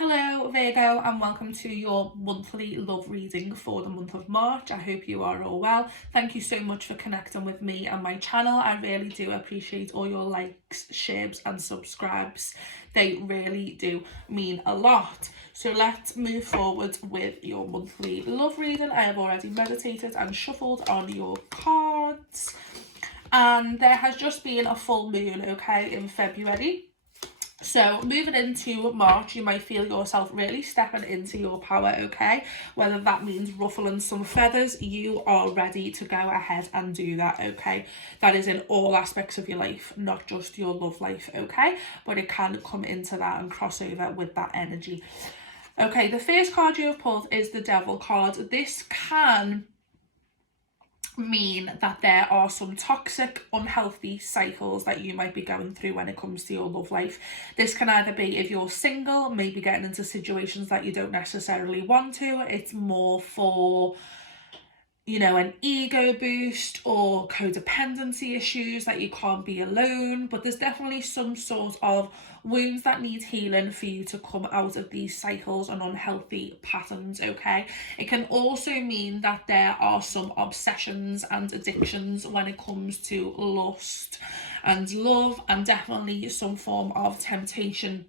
Hello Virgo, and welcome to your monthly love reading for the month of March. I hope you are all well. Thank you so much for connecting with me and my channel. I really do appreciate all your likes, shares and subscribes. They really do mean a lot. So let's move forward with your monthly love reading. I have already meditated and shuffled on your cards, and there has just been a full moon, okay, in February. So moving into March, you might feel yourself really stepping into your power, okay? Whether that means ruffling some feathers, you are ready to go ahead and do that, okay? That is in all aspects of your life, not just your love life, okay? But it can come into that and cross over with that energy. Okay, the first card you have pulled is the Devil card. This can mean that there are some toxic, unhealthy cycles that you might be going through when it comes to your love life. This can either be, if you're single, maybe getting into situations that you don't necessarily want to. It's more for, you know, an ego boost or codependency issues that you can't be alone. But there's definitely some sort of wounds that need healing for you to come out of these cycles and unhealthy patterns, okay? It can also mean that there are some obsessions and addictions when it comes to lust and love, and definitely some form of temptation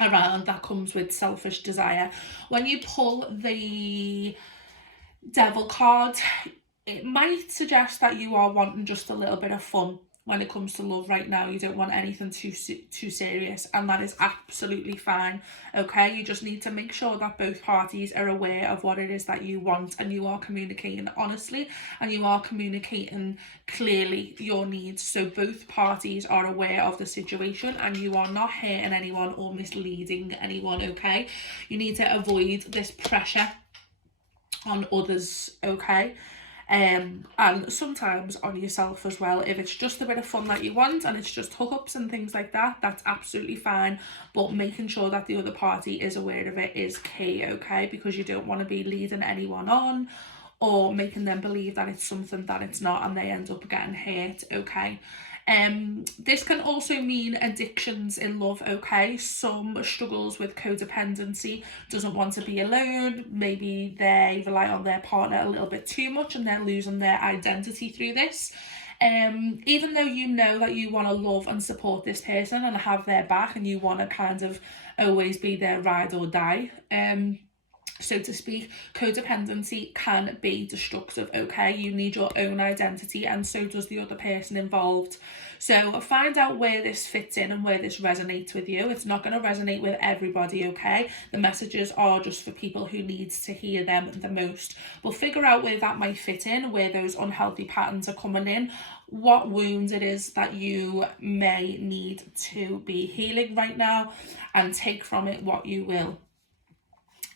around that comes with selfish desire. When you pull the Devil card, it might suggest that you are wanting just a little bit of fun when it comes to love right now. You don't want anything too serious, and that is absolutely fine, okay? You just need to make sure that both parties are aware of what it is that you want, and you are communicating honestly and you are communicating clearly your needs, so both parties are aware of the situation and you are not hurting anyone or misleading anyone, okay? You need to avoid this pressure on others, okay? And sometimes on yourself as well. If it's just a bit of fun that you want and it's just hookups and things like that, that's absolutely fine, but making sure that the other party is aware of it is key, okay? Because you don't want to be leading anyone on or making them believe that it's something that it's not and they end up getting hurt, okay? This can also mean addictions in love, okay? Some struggles with codependency, doesn't want to be alone, maybe they rely on their partner a little bit too much and they're losing their identity through this. Even though you know that you want to love and support this person and have their back and you want to kind of always be their ride or die, so to speak, codependency can be destructive, okay? You need your own identity and so does the other person involved. So find out where this fits in and where this resonates with you. It's not going to resonate with everybody, okay? The messages are just for people who needs to hear them the most. But figure out where that might fit in, where those unhealthy patterns are coming in, what wounds it is that you may need to be healing right now, and take from it what you will.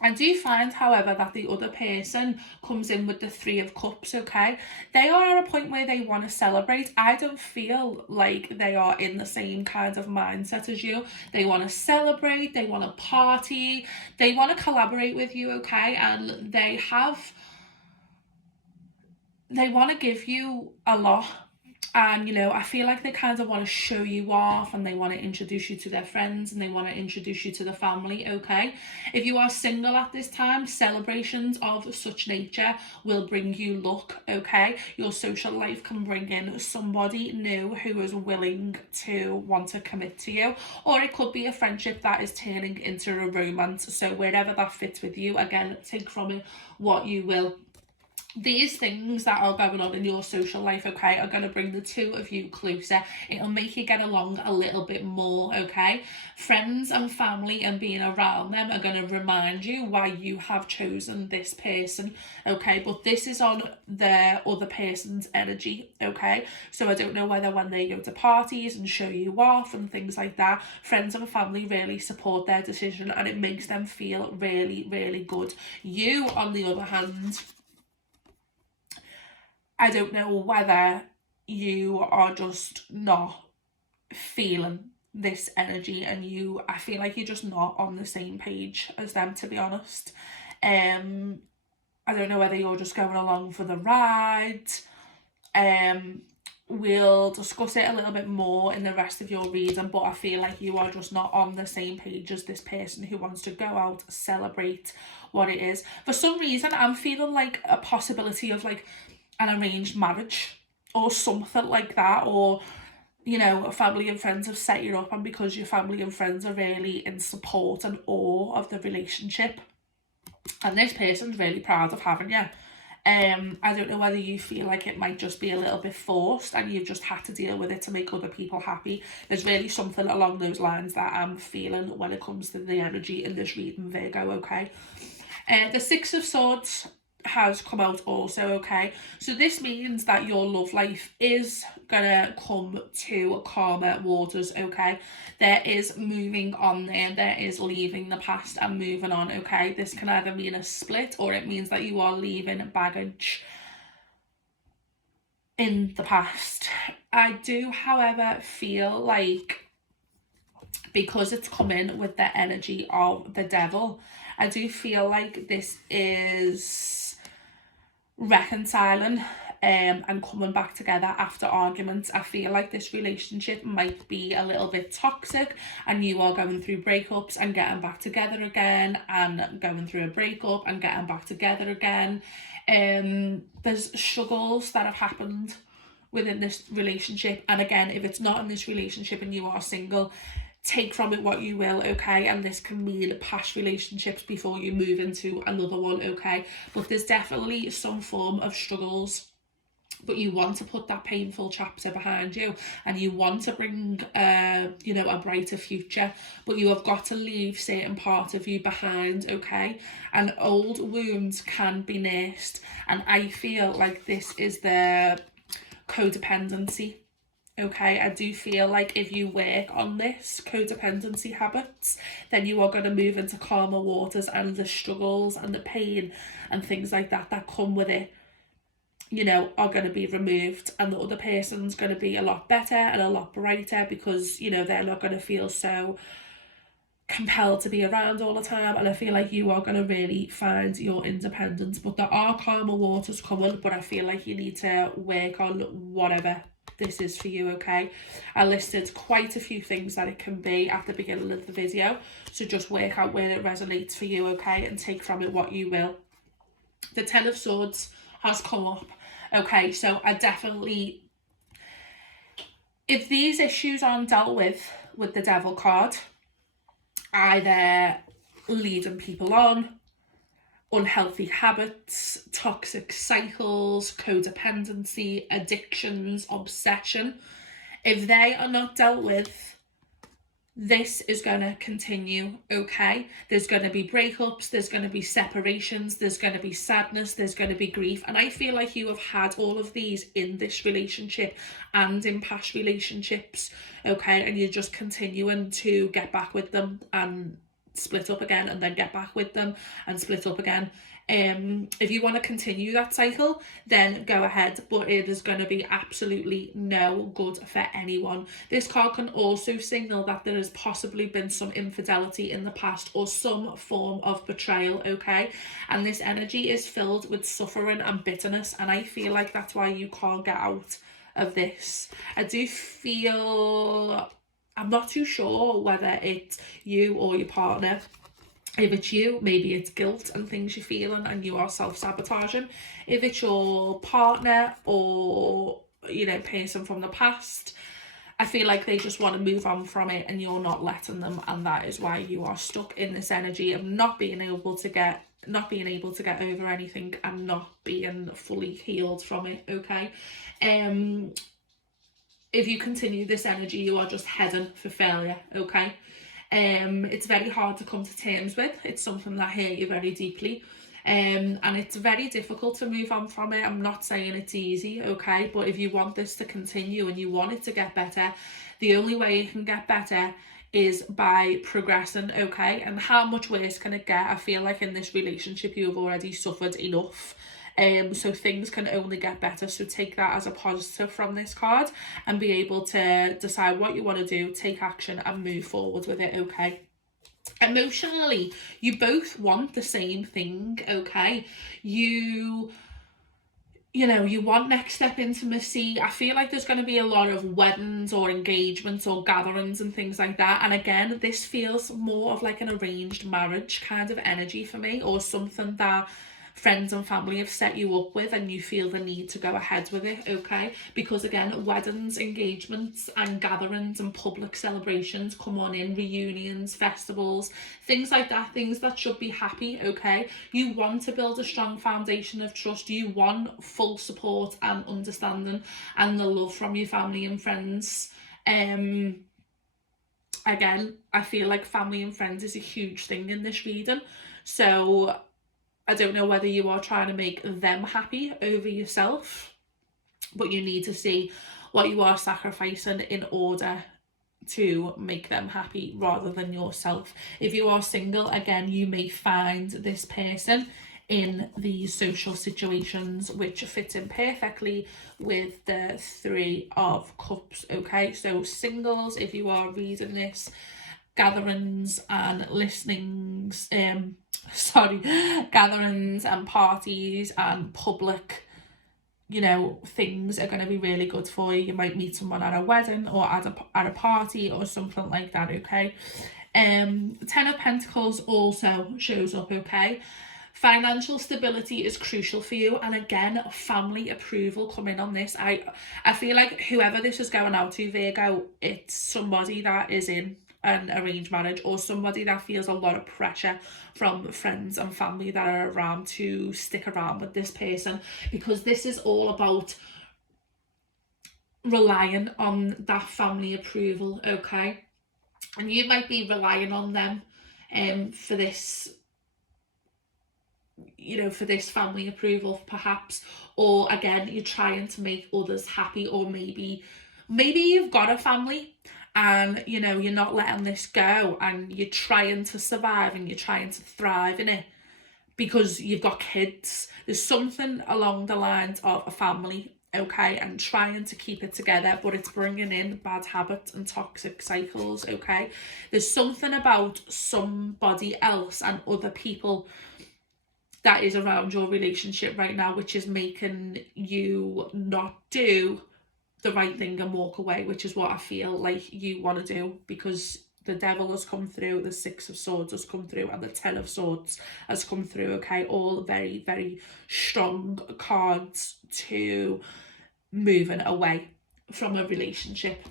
I do find, however, that the other person comes in with the Three of Cups, okay? They are at a point where they want to celebrate. I don't feel like they are in the same kind of mindset as you. They want to celebrate, they want to party, they want to collaborate with you, okay? And they want to give you a lot. And, you know, I feel like they kind of want to show you off and they want to introduce you to their friends and they want to introduce you to the family, okay? If you are single at this time, celebrations of such nature will bring you luck, okay? Your social life can bring in somebody new who is willing to want to commit to you, or it could be a friendship that is turning into a romance. So wherever that fits with you, again, take from it what you will. These things that are going on in your social life, okay, are going to bring the two of you closer. It'll make you get along a little bit more, okay? Friends and family and being around them are going to remind you why you have chosen this person, okay? But this is on the other person's energy, okay? So I don't know whether when they go to parties and show you off and things like that, friends and family really support their decision and it makes them feel really, really good. You, on the other hand, I don't know whether you are just not feeling this energy and I feel like you're just not on the same page as them, to be honest. I don't know whether you're just going along for the ride, we'll discuss it a little bit more in the rest of your reading, but I feel like you are just not on the same page as this person who wants to go out, celebrate what it is. For some reason, I'm feeling like a possibility of like an arranged marriage or something like that, or you know, family and friends have set you up, and because your family and friends are really in support and awe of the relationship, and this person's really proud of having you. I don't know whether you feel like it might just be a little bit forced and you've just had to deal with it to make other people happy. There's really something along those lines that I'm feeling when it comes to the energy in this reading, Virgo, okay? The Six of Swords has come out also, okay? So this means that your love life is gonna come to calmer waters, okay? There is moving on there is leaving the past and moving on, okay? This can either mean a split, or it means that you are leaving baggage in the past. I do, however, feel like, because it's coming with the energy of the devil, I do feel like this is reconciling and coming back together after arguments. I feel like this relationship might be a little bit toxic and you are going through breakups and getting back together again, and going through a breakup and getting back together again. There's struggles that have happened within this relationship, and again, if it's not in this relationship and you are single, take from it what you will, okay? And this can mean past relationships before you move into another one, okay? But there's definitely some form of struggles, but you want to put that painful chapter behind you, and you want to bring you know, a brighter future, but you have got to leave certain part of you behind, okay? And old wounds can be nursed, and I feel like this is the codependency. Okay, I do feel like if you work on this codependency habits, then you are going to move into calmer waters, and the struggles and the pain and things like that that come with it, you know, are going to be removed, and the other person's going to be a lot better and a lot brighter, because, you know, they're not going to feel so compelled to be around all the time. And I feel like you are going to really find your independence, but there are calmer waters coming, but I feel like you need to work on whatever this is for you, okay? I listed quite a few things that it can be at the beginning of the video, so just work out where it resonates for you, okay, and take from it what you will. The Ten of Swords has come up, okay? So I definitely, if these issues aren't dealt with the Devil card, either leading people on, unhealthy habits, toxic cycles, codependency, addictions, obsession, if they are not dealt with, this is going to continue, okay? There's going to be breakups, there's going to be separations, there's going to be sadness, there's going to be grief, and I feel like you have had all of these in this relationship and in past relationships, okay? And you're just continuing to get back with them and split up again, and then get back with them and split up again. If you want to continue that cycle, then go ahead, but it is going to be absolutely no good for anyone. This card can also signal that there has possibly been some infidelity in the past, or some form of betrayal, okay? And this energy is filled with suffering and bitterness, and I feel like that's why you can't get out of this. I do feel, I'm not too sure whether it's you or your partner. If it's you, maybe it's guilt and things you're feeling and you are self-sabotaging. If it's your partner or, you know, person from the past, I feel like they just want to move on from it and you're not letting them, and that is why you are stuck in this energy of not being able to get over anything and not being fully healed from it, okay? If you continue this energy, you are just heading for failure, okay? It's very hard to come to terms with. It's something that hurt you very deeply, and it's very difficult to move on from it. I'm not saying it's easy, okay? But if you want this to continue and you want it to get better, the only way it can get better is by progressing, okay? And how much worse can it get? I feel like in this relationship you have already suffered enough. So things can only get better, so take that as a positive from this card and be able to decide what you want to do, take action and move forward with it, okay? Emotionally, you both want the same thing, okay? You you know, you want next step intimacy. I feel like there's going to be a lot of weddings or engagements or gatherings and things like that. And again, this feels more of like an arranged marriage kind of energy for me, or something that friends and family have set you up with and you feel the need to go ahead with it, okay? Because again, weddings, engagements and gatherings and public celebrations come on in, reunions, festivals, things like that, things that should be happy, okay? You want to build a strong foundation of trust. You want full support and understanding and the love from your family and friends. Again, I feel like family and friends is a huge thing in this reading. So I don't know whether you are trying to make them happy over yourself, but you need to see what you are sacrificing in order to make them happy rather than yourself. If you are single, again, you may find this person in these social situations which fit in perfectly with the Three of Cups, okay? So singles, if you are reading this, gatherings and listenings, gatherings and parties and public, you know, things are going to be really good for you. You might meet someone at a wedding or at a party or something like that, okay? Ten of Pentacles also shows up, okay? Financial stability is crucial for you, and again, family approval come in on this. I feel like whoever this is going out to, Virgo, it's somebody that is in an arranged marriage, or somebody that feels a lot of pressure from friends and family that are around to stick around with this person, because this is all about relying on that family approval, okay? And you might be relying on them for this, you know, for this family approval perhaps, or again, you're trying to make others happy, or maybe you've got a family and, you know, you're not letting this go and you're trying to survive and you're trying to thrive in it because you've got kids. There's something along the lines of a family, okay, and trying to keep it together, but it's bringing in bad habits and toxic cycles, okay? There's something about somebody else and other people that is around your relationship right now which is making you not do the right thing and walk away, which is what I feel like you want to do, because the Devil has come through, the Six of Swords has come through, and the Ten of Swords has come through, okay? All very, very strong cards to moving away from a relationship,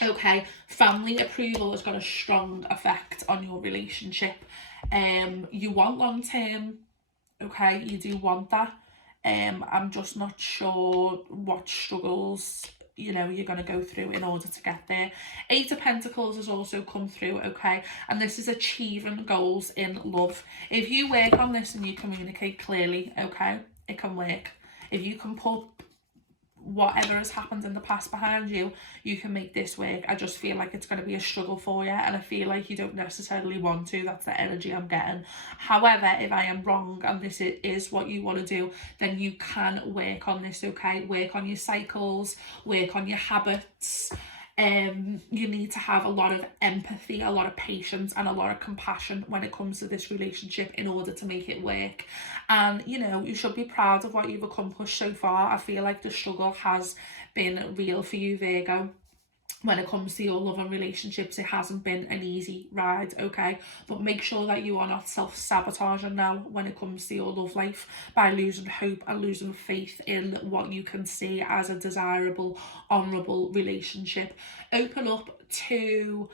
okay? Family approval has got a strong effect on your relationship. You want long term, okay? You do want that. I'm just not sure what struggles, you know, you're going to go through in order to get there. Eight of Pentacles has also come through, okay? And this is achieving goals in love. If you work on this and you communicate clearly, okay, it can work. If you can put whatever has happened in the past behind you, you can make this work. I just feel like it's going to be a struggle for you, and I feel like you don't necessarily want to. That's the energy I'm getting. However, if I am wrong and this is what you want to do, then you can work on this, okay? Work on your cycles, work on your habits. You need to have a lot of empathy, a lot of patience and a lot of compassion when it comes to this relationship in order to make it work. And you know, you should be proud of what you've accomplished so far. I feel like the struggle has been real for you, Virgo. When it comes to your love and relationships, it hasn't been an easy ride, okay? But make sure that you are not self-sabotaging now when it comes to your love life by losing hope and losing faith in what you can see as a desirable, honourable relationship. Open up to,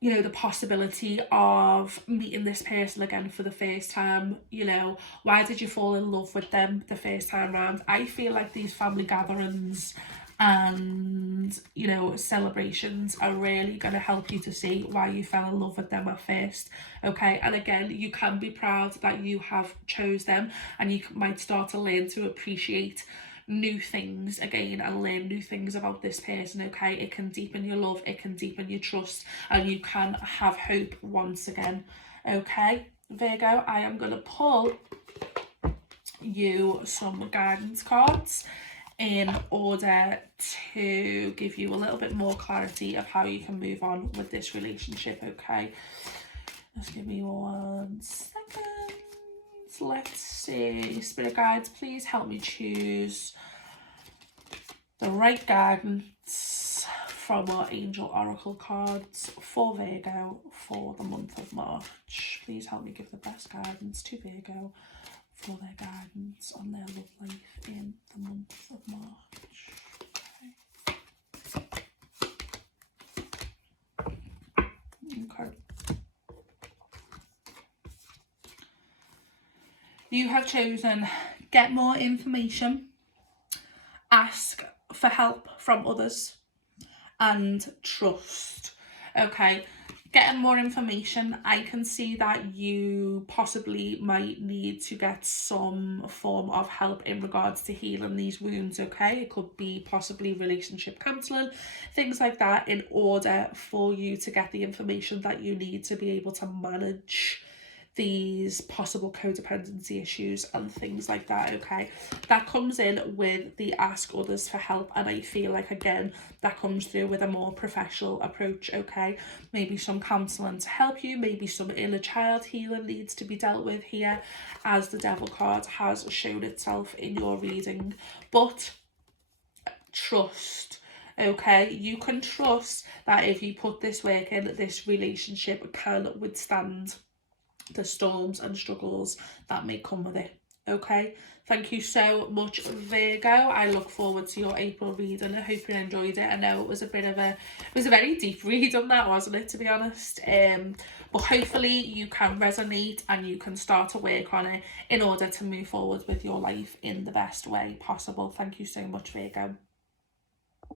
you know, the possibility of meeting this person again for the first time. You know, why did you fall in love with them the first time around? I feel like these family gatherings and, you know, celebrations are really going to help you to see why you fell in love with them at first, okay? And again, you can be proud that you have chose them, and you might start to learn to appreciate new things again and learn new things about this person, okay? It can deepen your love, it can deepen your trust, and you can have hope once again, okay? Virgo, I am going to pull you some guidance cards in order to give you a little bit more clarity of how you can move on with this relationship, okay? Just give me 1 second. let's see. Spirit guides, please help me choose the right guidance from our angel oracle cards for Virgo for the month of March. Please help me give the best guidance to Virgo for their guidance on their love life in the month of March. Okay. You have chosen get more information, ask for help from others, and trust. Okay, getting more information, I can see that you possibly might need to get some form of help in regards to healing these wounds. Okay, it could be possibly relationship counselling, things like that, in order for you to get the information that you need to be able to manage these possible codependency issues and things like that. Okay, that comes in with the ask others for help, and I feel like again that comes through with a more professional approach. Okay, maybe some counselling to help you, maybe some inner child healing needs to be dealt with here, as the Devil card has shown itself in your reading. But trust. Okay, you can trust that if you put this work in, this relationship can withstand the storms and struggles that may come with it. Okay, thank you so much, Virgo. I look forward to your April reading. I hope you enjoyed it. I know it was a very deep read on that, wasn't it, to be honest? But hopefully you can resonate and you can start to work on it in order to move forward with your life in the best way possible. Thank you so much, Virgo.